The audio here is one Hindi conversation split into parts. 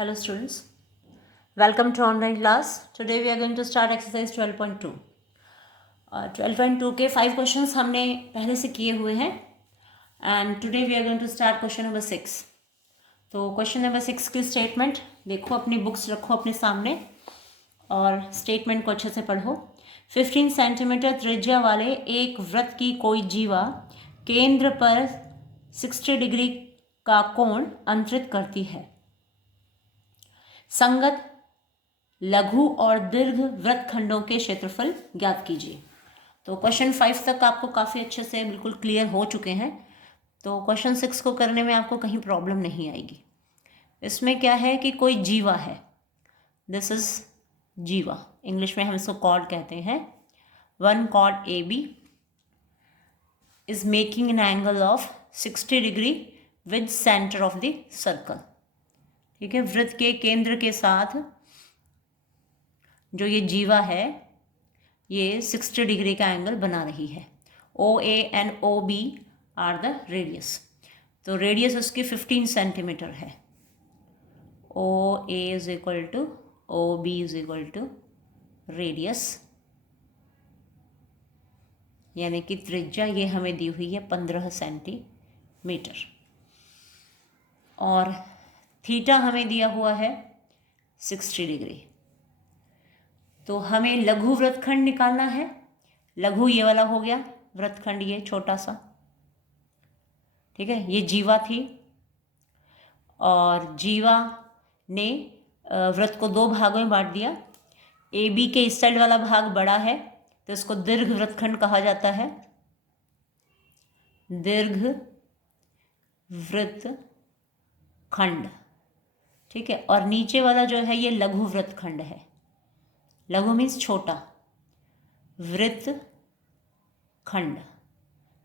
Hello students, welcome to online class. Today we are going to start exercise 12.2. 12.2 के 5 क्वेश्चंस हमने पहले से किए हुए हैं and today we are going to start question number 6. तो क्वेश्चन नंबर 6 की स्टेटमेंट देखो, अपनी बुक्स रखो अपने सामने और स्टेटमेंट को अच्छे से पढ़ो. 15 सेंटीमीटर त्रिज्या वाले एक वृत्त की कोई जीवा केंद्र पर 60 डिग्री का कोण अंतरित करती है. संगत लघु और दीर्घ वृत्तखंडों के क्षेत्रफल ज्ञात कीजिए. तो क्वेश्चन 5 तक आपको काफ़ी अच्छे से बिल्कुल क्लियर हो चुके हैं. तो क्वेश्चन 6 को करने में आपको कहीं प्रॉब्लम नहीं आएगी. इसमें क्या है कि कोई जीवा है, दिस इज जीवा, इंग्लिश में हम इसको कॉर्ड कहते हैं. One chord A B is making an angle of 60 degree with centre of the circle. ठीक है, वृत्त के केंद्र के साथ जो ये जीवा है ये 60 डिग्री का एंगल बना रही है. O A and O B are the radius. तो रेडियस उसकी 15 सेंटीमीटर है. O A is equal to O B is equal to radius, यानी कि त्रिज्या ये हमें दी हुई है 15 सेंटीमीटर और थीटा हमें दिया हुआ है 60 डिग्री. तो हमें लघु वृत्तखंड निकालना है. लघु ये वाला हो गया, वृत्तखंड ये छोटा सा. ठीक है, ये जीवा थी और जीवा ने वृत्त को दो भागों में बांट दिया. ए बी के इस साइड वाला भाग बड़ा है तो इसको दीर्घ वृत्तखंड कहा जाता है. दीर्घ वृत्तखंड. ठीक है, और नीचे वाला जो है ये लघु वृत्तखंड है. लघु मीन्स छोटा, वृत्तखंड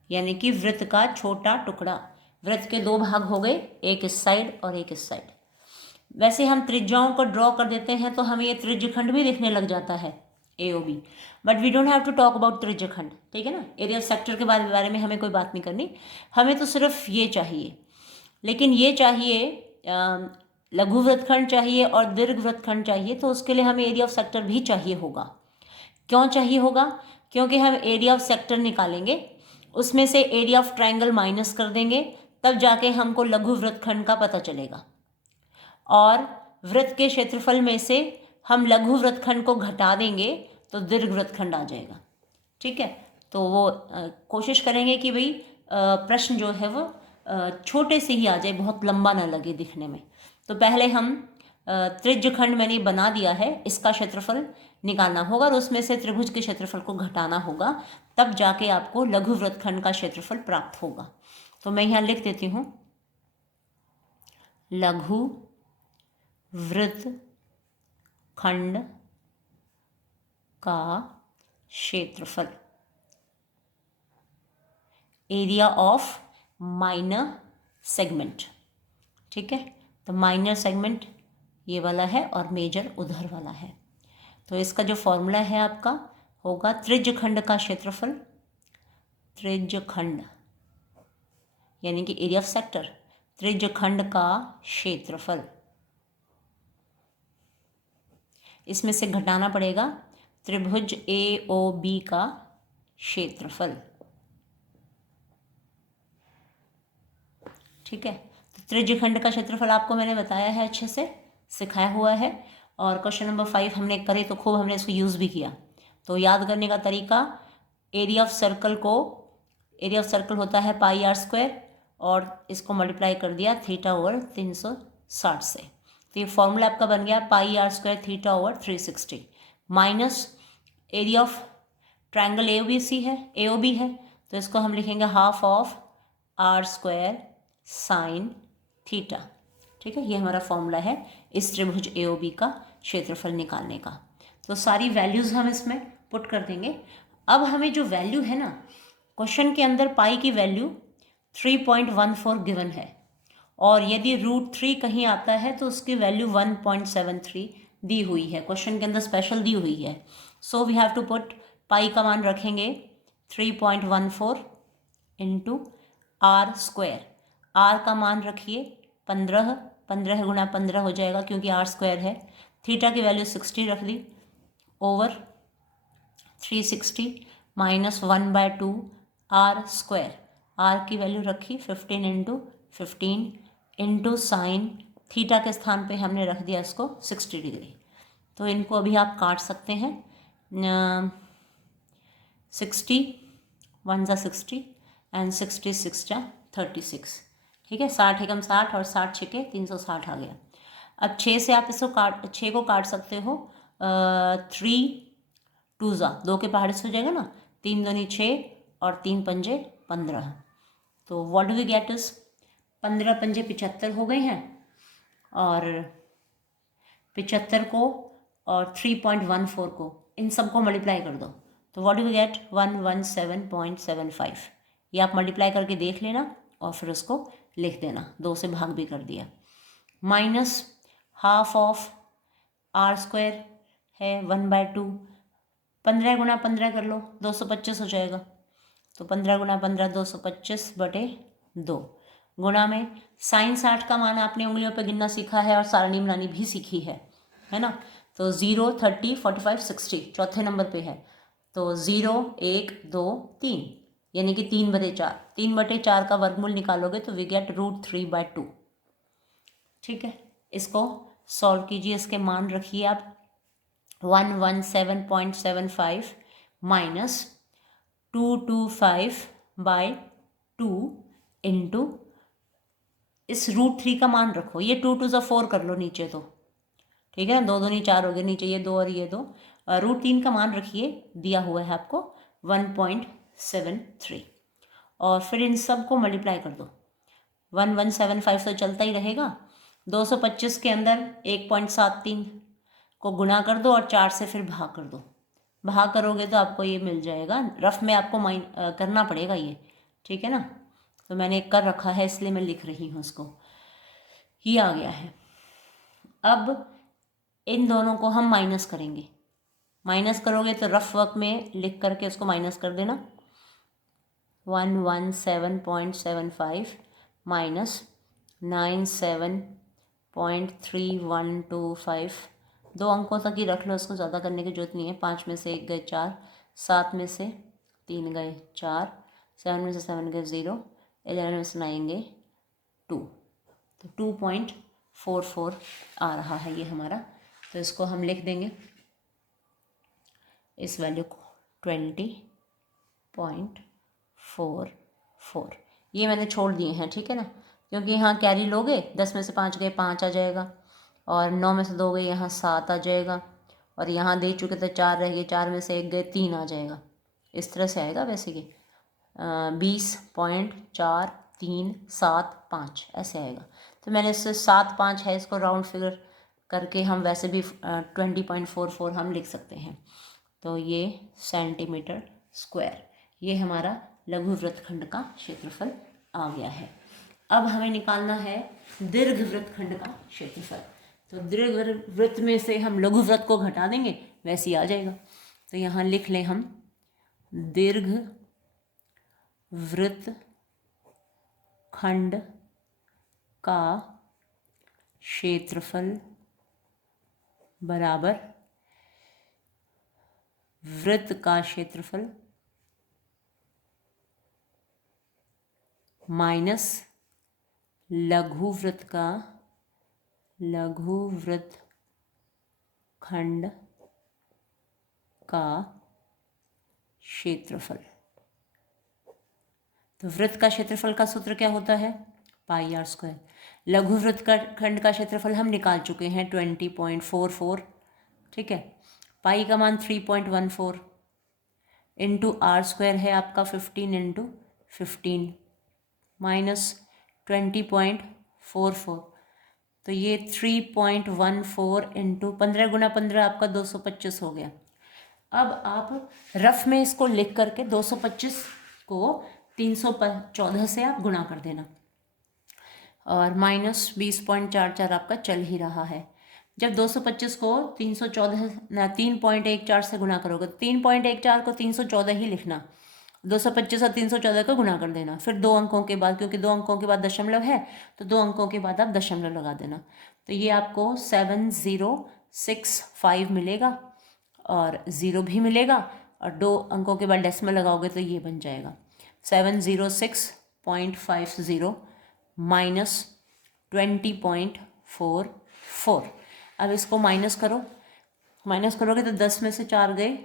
यानी कि वृत्त का छोटा टुकड़ा. वृत्त के दो भाग हो गए, एक इस साइड और एक इस साइड. वैसे हम त्रिज्याओं को ड्रॉ कर देते हैं तो हमें ये त्रिज्यखंड भी दिखने लग जाता है, A O B. But we don't have to talk about त्रिज्यखंड. ठीक है ना, एरिया ऑफ सेक्टर के बारे में हमें कोई बात नहीं करनी. हमें तो सिर्फ ये चाहिए. लेकिन ये चाहिए, लघु वृत्तखंड चाहिए और दीर्घ वृत्तखंड चाहिए, तो उसके लिए हमें एरिया ऑफ सेक्टर भी चाहिए होगा. क्यों चाहिए होगा? क्योंकि हम एरिया ऑफ सेक्टर निकालेंगे, उसमें से एरिया ऑफ ट्रायंगल माइनस कर देंगे, तब जाके हमको लघु वृत्तखंड का पता चलेगा. और वृत्त के क्षेत्रफल में से हम लघु वृत्तखंड को घटा देंगे तो दीर्घ वृत्तखंड आ जाएगा. ठीक है, तो वो कोशिश करेंगे कि भाई प्रश्न जो है वो छोटे से ही आ जाए, बहुत लंबा ना लगे दिखने में. तो पहले हम त्रिज्यखंड मैंने बना दिया है, इसका क्षेत्रफल निकालना होगा और उसमें से त्रिभुज के क्षेत्रफल को घटाना होगा, तब जाके आपको लघु वृत्तखंड का क्षेत्रफल प्राप्त होगा. तो मैं यहाँ लिख देती हूँ, लघु वृत्तखंड का क्षेत्रफल, एरिया ऑफ माइनर सेगमेंट. ठीक है, तो माइनर सेगमेंट ये वाला है और मेजर उधर वाला है. तो इसका जो फॉर्मूला है आपका होगा त्रिज्यखंड का क्षेत्रफल, त्रिज्यखंड यानी कि एरिया ऑफ सेक्टर, त्रिज्यखंड का क्षेत्रफल. इसमें से घटाना पड़ेगा त्रिभुज ए ओ बी का क्षेत्रफल. ठीक है, तो त्रिज्यखंड का क्षेत्रफल आपको मैंने बताया है, अच्छे से सिखाया हुआ है. और क्वेश्चन नंबर 5 हमने करे तो खूब हमने इसको यूज़ भी किया. तो याद करने का तरीका, एरिया ऑफ सर्कल होता है पाई आर स्क्वायर और इसको मल्टीप्लाई कर दिया थीटा ओवर 360 से. तो ये फॉर्मूला आपका बन गया pi R square theta over 360 minus area of triangle A O B है, तो इसको हम लिखेंगे half of R square sine theta. ठीक है, ये हमारा फॉर्मूला है इस त्रिभुज ए ओ बी का क्षेत्रफल निकालने का. तो सारी वैल्यूज़ हम इसमें पुट कर देंगे. अब हमें जो वैल्यू है ना, क्वेश्चन के अंदर पाई की वैल्यू 3.14 गिवन है और यदि √3 कहीं आता है तो उसकी वैल्यू 1.73 दी हुई है, क्वेश्चन के अंदर स्पेशल दी हुई है. So we have to put, pi का मान रखेंगे 3.14 इंटू आर स्क्वायर. आर का मान रखिए 15 15 गुणा 15 हो जाएगा क्योंकि आर स्क्वायर है। थीटा की वैल्यू 60 रख दी, ओवर 360 माइनस 1/2 आर स्क्वायर। आर की वैल्यू रखी 15 इंटू 15 इंटू साइन थीटा के स्थान पे हमने रख दिया इसको 60 डिग्री। तो इनको अभी आप काट सकते हैं। 60 1 ज़ा 60 एंड 66 जा 36। ठीक है, 60 एकम 60 और 60 छिके 360 आ गया। अब 6 से आप इसको 6 को काट सकते हो। 3 2 ज़ा 2 के पहाड़े से हो जाएगा ना, 3 दूनी 6 और 3 पंजे 15। तो what do we get is 15 पंजे 75 हो गए हैं, और 75 को और 3.14 को इन सबको मल्टीप्लाई कर दो तो व्हाट डू वी गेट 117.75। ये आप मल्टीप्लाई करके देख लेना और फिर उसको लिख देना, 2 से भाग भी कर दिया। Minus half of R square है 1/2, 15 गुणा 15 कर लो 225 हो जाएगा। तो 15 गुणा 15 225/2 गुणा में साइन 60 का मान आपने उंगलियों पे गिनना सीखा है और सारणी बनानी भी सीखी है ना। तो 0 30 45 60 चौथे नंबर पे है, तो 0 1 2 3 यानी कि 3/4। 3/4 का वर्गमूल निकालोगे तो वी गेट √3/2। ठीक है, इसको सॉल्व कीजिए, इसके मान रखिए आप 117.75 माइनस 225/2 इंटू इस √3 का मान रखो, ये 2 2 4 कर लो नीचे, तो ठीक है, 2 दूनी 4 हो गए, नीचे ये 2 और ये 2, √3 का मान रखिए, दिया हुआ है आपको 1.73, और फिर इन सब को मल्टीप्लाई कर दो। 1175 तो चलता ही रहेगा, 225 के अंदर 1.73 को गुणा कर दो और 4 से फिर भाग कर दो। भाग करोगे तो आपको ये मिल जाएगा, रफ में आपको करना पड़ेगा ये, ठीक है ना। तो मैंने कर रखा है इसलिए मैं लिख रही हूँ उसको, ये आ गया है। अब इन दोनों को हम माइनस करेंगे, माइनस करोगे तो रफ वर्क में लिख करके उसको माइनस कर देना। 117.75 माइनस 97.3125, 2 अंकों तक ही रख लो, उसको ज़्यादा करने की जरूरत नहीं है। 5 में से 1 गए 4, 7 में से 3 गए 4, 7 में से 7 गए 0, 11 में से 9 गए 2, तो 2.44 आ रहा है ये हमारा। तो इसको हम लिख देंगे, इस वैल्यू को 20.44। ये मैंने छोड़ दिए हैं, ठीक है ना, क्योंकि यहाँ कैरी लोगे, 10 में से 5 गए 5 आ जाएगा, और 9 में से 2 गए यहाँ 7 आ जाएगा, और यहाँ दे चुके थे 4 रह गए, 4 में से 1 गए 3 आ जाएगा। इस तरह से आएगा वैसे कि 20.4375 ऐसे आएगा। तो मैंने इससे 7 5 है, इसको राउंड फिगर करके हम वैसे भी 20.44 हम लिख सकते हैं। तो ये सेंटीमीटर स्क्वायर, ये हमारा लघु वृत्तखंड का क्षेत्रफल आ गया है। अब हमें निकालना है दीर्घ वृत्तखंड का क्षेत्रफल। तो दीर्घ वृत्त में से हम लघु वृत्त को घटा देंगे, वैसे ही आ जाएगा। तो यहाँ लिख लें हम दीर्घ वृत्तखंड का क्षेत्रफल बराबर वृत्त का क्षेत्रफल माइनस लघु वृत्तखंड का क्षेत्रफल। तो वृत्त का क्षेत्रफल का सूत्र क्या होता है, πr²। लघु वृत्तखंड का क्षेत्रफल हम निकाल चुके हैं 20.44, ठीक है। पाई का मान 3.14 इंटू r² है आपका 15 इंटू 15 माइनस 20.44, तो ये 3.14 इंटू 15 गुणा 15 आपका 225 हो गया। अब आप रफ में इसको लिख करके 225 को 314 से आप गुणा कर देना, और माइनस 20.44 आपका चल ही रहा है। जब 225 को 314 3.14 से गुणा करोगे, 3.14 को 314 ही लिखना, 225 और 314 को गुणा कर देना, फिर 2 अंकों के बाद, क्योंकि 2 अंकों के बाद दशमलव है तो 2 अंकों के बाद आप दशमलव लगा देना। तो ये आपको 7065 मिलेगा और 0 भी मिलेगा, और 2 अंकों के बाद डेसिमल लगाओगे तो ये बन जाएगा 706.50 माइनस 20.44। अब इसको माइनस करो, माइनस करोगे तो 10 में से 4 गए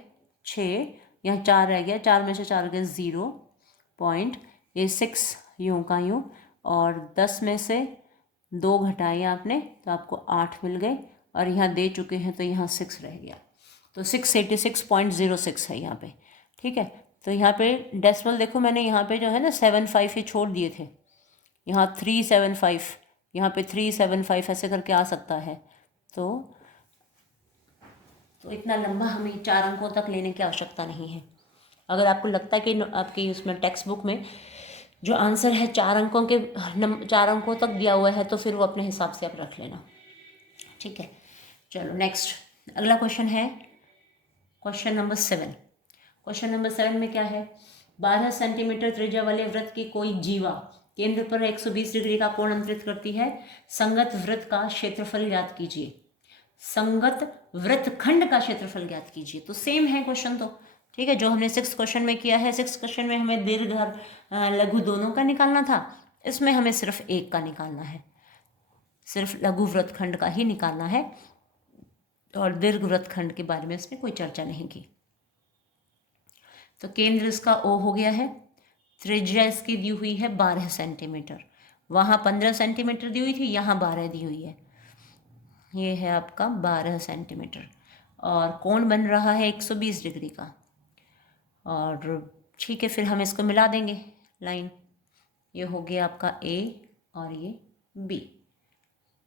6, यहाँ 4 रह गया, 4 में से 4 गए 0.6 यूँ का यूँ, और 10 में से 2 घटाए आपने तो आपको 8 मिल गए, और यहाँ दे चुके हैं तो यहाँ 6 रह गया, तो 686.06 है यहाँ पे। ठीक है, तो यहाँ पे डेसिमल देखो, मैंने यहाँ पे जो है ना 75 ही छोड़ दिए थे, यहाँ 375, यहाँ पे 375 ऐसे करके आ सकता है। तो इतना लंबा हमें 4 अंकों तक लेने की आवश्यकता नहीं है। अगर आपको लगता है कि आपकी उसमें टेक्स्ट बुक में जो आंसर है 4 अंकों के 4 अंकों तक दिया हुआ है तो फिर वो अपने हिसाब से आप रख लेना। ठीक है, चलो नेक्स्ट, अगला क्वेश्चन है क्वेश्चन नंबर 7। क्वेश्चन नंबर 7 में क्या है, 12 सेंटीमीटर त्रिज्या वाले वृत्त की कोई जीवा केंद्र पर 120 डिग्री का कोण अंतरित करती है, संगत वृत्त का क्षेत्रफल ज्ञात कीजिए। संगत वृत्तखंड का क्षेत्रफल ज्ञात कीजिए, तो सेम है क्वेश्चन तो। ठीक है, जो हमने 6th क्वेश्चन में किया है, 6th क्वेश्चन में हमें दीर्घ और लघु दोनों का निकालना था, इसमें हमें सिर्फ एक का निकालना है, सिर्फ लघु वृत्तखंड का ही निकालना है, और दीर्घ वृत्तखंड के बारे में इसमें कोई चर्चा नहीं की। तो केंद्र इसका O हो गया है, त्रिज्या इसकी दी हुई है 12 सेंटीमीटर, वहाँ 15 सेंटीमीटर दी हुई थी, यहाँ 12 दी हुई है, ये है आपका 12 सेंटीमीटर, और कोण बन रहा है 120 डिग्री का। और ठीक है, फिर हम इसको मिला देंगे लाइन, ये हो गया आपका A और ये B।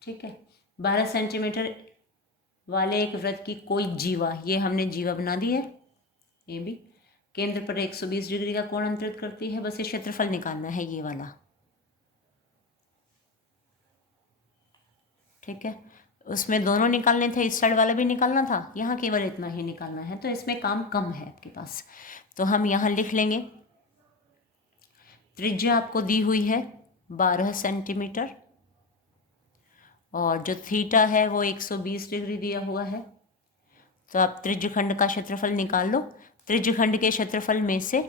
ठीक है, 12 सेंटीमीटर वाले एक वृत्त की कोई जीवा, ये हमने जीवा बना दी है ये भी, केंद्र पर 120 डिग्री का कोण अंतरित करती है, बस ये क्षेत्रफल निकालना है ये वाला। ठीक है, उसमें दोनों निकालने थे, इस साइड वाला भी निकालना था, यहाँ केवल इतना ही निकालना है, तो इसमें काम कम है आपके पास, तो हम यहाँ लिख लेंगे त्रिज्या आपको दी हुई है 12 सेंटीमीटर, और जो थीटा है वो 120 डिग्री दिया हुआ है, तो आप त्रिज्यखंड का क्षेत्रफल निकाल लो, त्रिज्यखंड के क्षेत्रफल में से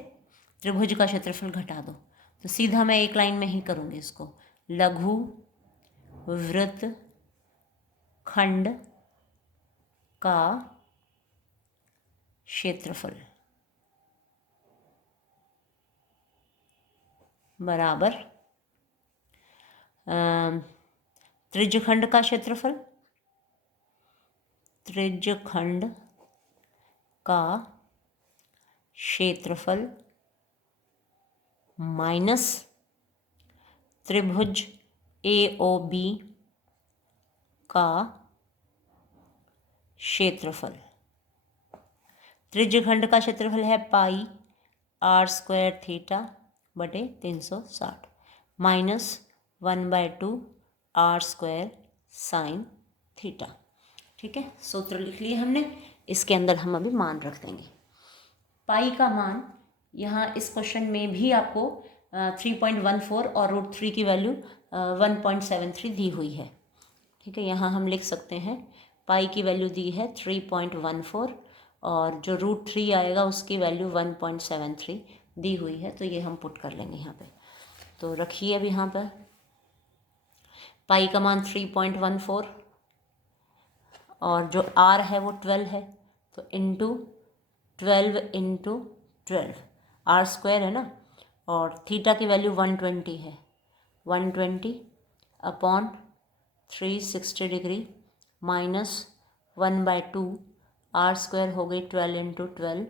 त्रिभुज का क्षेत्रफल घटा दो, तो सीधा मैं एक लाइन में ही करूँगी इसको, लघु वृत्त खंड का क्षेत्रफल बराबर त्रिज्यखंड का क्षेत्रफल, त्रिज्यखंड का क्षेत्रफल माइनस त्रिभुज AOB का क्षेत्रफल। त्रिज्यखंड का क्षेत्रफल है पाई r² थीटा बटे 360 माइनस 1/2 r² साइन थीटा। ठीक है, सूत्र लिख लिए हमने, इसके अंदर हम अभी मान रख देंगे। पाई का मान यहाँ इस क्वेश्चन में भी आपको 3.14 और √3 की वैल्यू 1.73 दी हुई है। ठीक है, यहाँ हम लिख सकते हैं पाई की वैल्यू दी है 3.14 और जो √3 आएगा उसकी वैल्यू 1.73 दी हुई है, तो ये हम पुट कर लेंगे यहाँ पे। तो रखिए अब यहाँ पर पाई का मान 3.14 और जो r है वो 12 है, तो इंटू 12 इंटू 12 r² है ना, और थीटा की वैल्यू 120 है, 120 अपॉन 360 डिग्री माइनस 1/2 r² हो गई 12 इंटू 12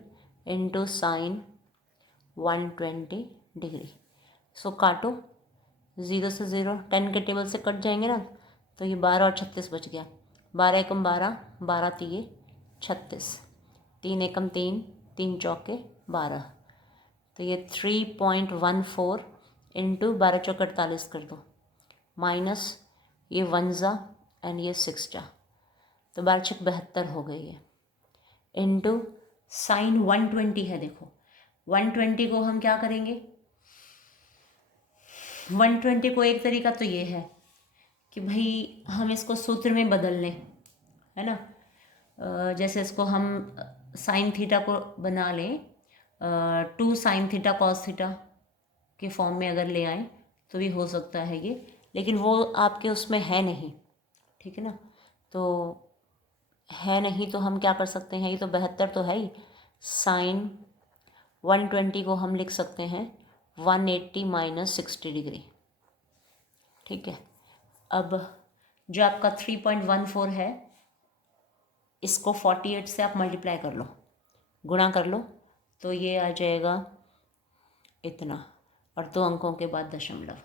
इंटू साइन 120 डिग्री। सो काटो, 0 से 0 10 के टेबल से कट जाएंगे ना, तो ये 12 और 36 बच गया, 12 एकम 12, 12 तिये 36, 3 एकम 3, 3 चौके 12, तो ये 3.14 इंटू 12 चौके 48 कर दो, माइनस ये 1 जा एंड ये 6 जा, तो 12 छक 72 हो गई है, इंटू साइन 120 है। देखो 120 को हम क्या करेंगे, 120 को एक तरीका तो ये है कि भाई हम इसको सूत्र में बदल लें, है ना। जैसे इसको हम साइन थीटा को बना लें 2 साइन थीटा कॉस थीटा के फॉर्म में अगर ले आए तो भी हो सकता है ये, लेकिन वो आपके उसमें है नहीं, ठीक है ना। तो है नहीं तो हम क्या कर सकते हैं, ये तो 72 तो है ही, साइन 120 को हम लिख सकते हैं 180 माइनस 60 डिग्री, ठीक है। अब जो आपका 3.14 है इसको 48 से आप मल्टीप्लाई कर लो, गुणा कर लो, तो ये आ जाएगा इतना, और 2 अंकों के बाद दशमलव,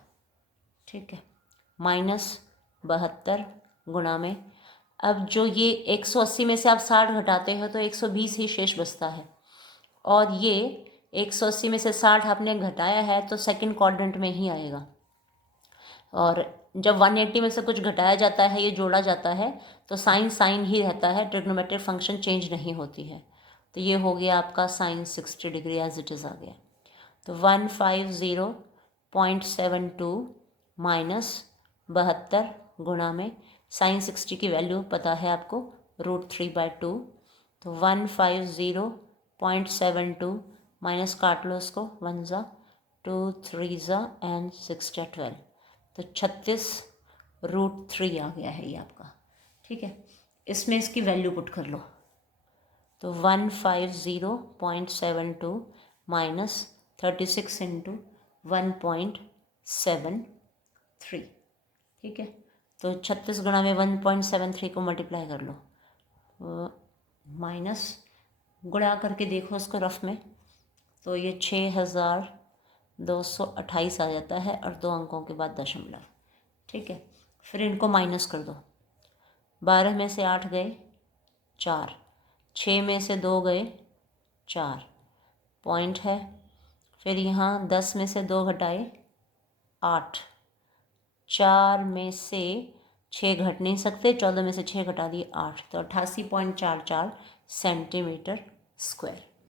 ठीक है। -72 गुणा में, अब जो ये 180 में से आप 60 घटाते हो तो 120 ही शेष बचता है, और ये 180 में से 60 आपने घटाया है तो सेकंड क्वाड्रेंट में ही आएगा, और जब 180 में से कुछ घटाया जाता है, ये जोड़ा जाता है, तो साइन साइन ही रहता है, ट्रिग्नोमेट्रिक फंक्शन चेंज नहीं होती है। तो ये हो गया आपका sine 60 degree as it is आ गया। तो 150.72 माइनस 72 गुणा में साइन 60 की वैल्यू पता है आपको, √3/2, तो 150.72 माइनस काट लो इसको, 1 ज़ा 2 3 ज़ा एंड 6 × 12, तो 36√3 आ गया है ये आपका, ठीक है। इसमें इसकी वैल्यू पुट कर लो, तो 150.72 माइनस 36 इंटू 1.73, ठीक है। तो 36 गुणा में 1.73 को मल्टीप्लाई कर लो, माइनस गुणा करके देखो इसको रफ में, तो ये 6228 आ जाता है, और 2 अंकों के बाद दशमलव, ठीक है। फिर इनको माइनस कर दो, 12 में से 8 गए 4, 6 में से 2 गए 4, पॉइंट है। फिर यहाँ 10 में से 2 घटाए 8, 4 में से 6 घट नहीं सकते, 14 में से 6 घटा दिए 8, तो 88.44 सेंटीमीटर स्क्वायर।